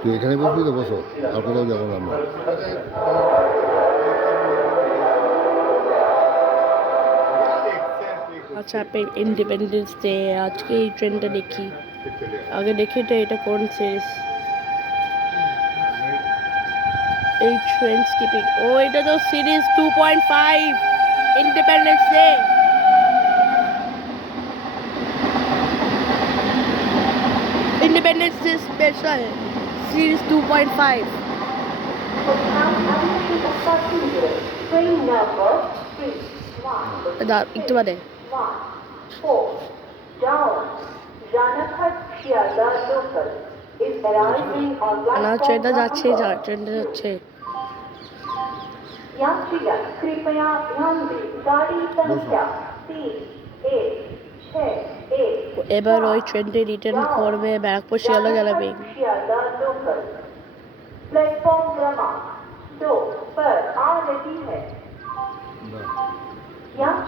তুই এখানে বসবি তো বসো, আর কোথাও যাবো না আমরা। আচ্ছা আপনি ইন্ডিপেন্ডেন্স ডে আজকে এই ট্রেনটা দেখি, আগে দেখি তো এটা কোন সিরিজ। এই ট্রেন স্কিপিং, ও এটা তো series 2.5 independence day. Independence day special series 2.5 একটু বাদে না ট্রেনটা যাচ্ছে, ট্রেনটা যাচ্ছে। यात्रीगण कृपया ध्यान दें, गाड़ी संख्या 3161 এবার ওই ট্রেনটি রিটার্ন করবে ব্যারাকপুর শিয়ালদা জ্বালাবে। प्लेटफॉर्म क्रमांक 2 पर आ रही है।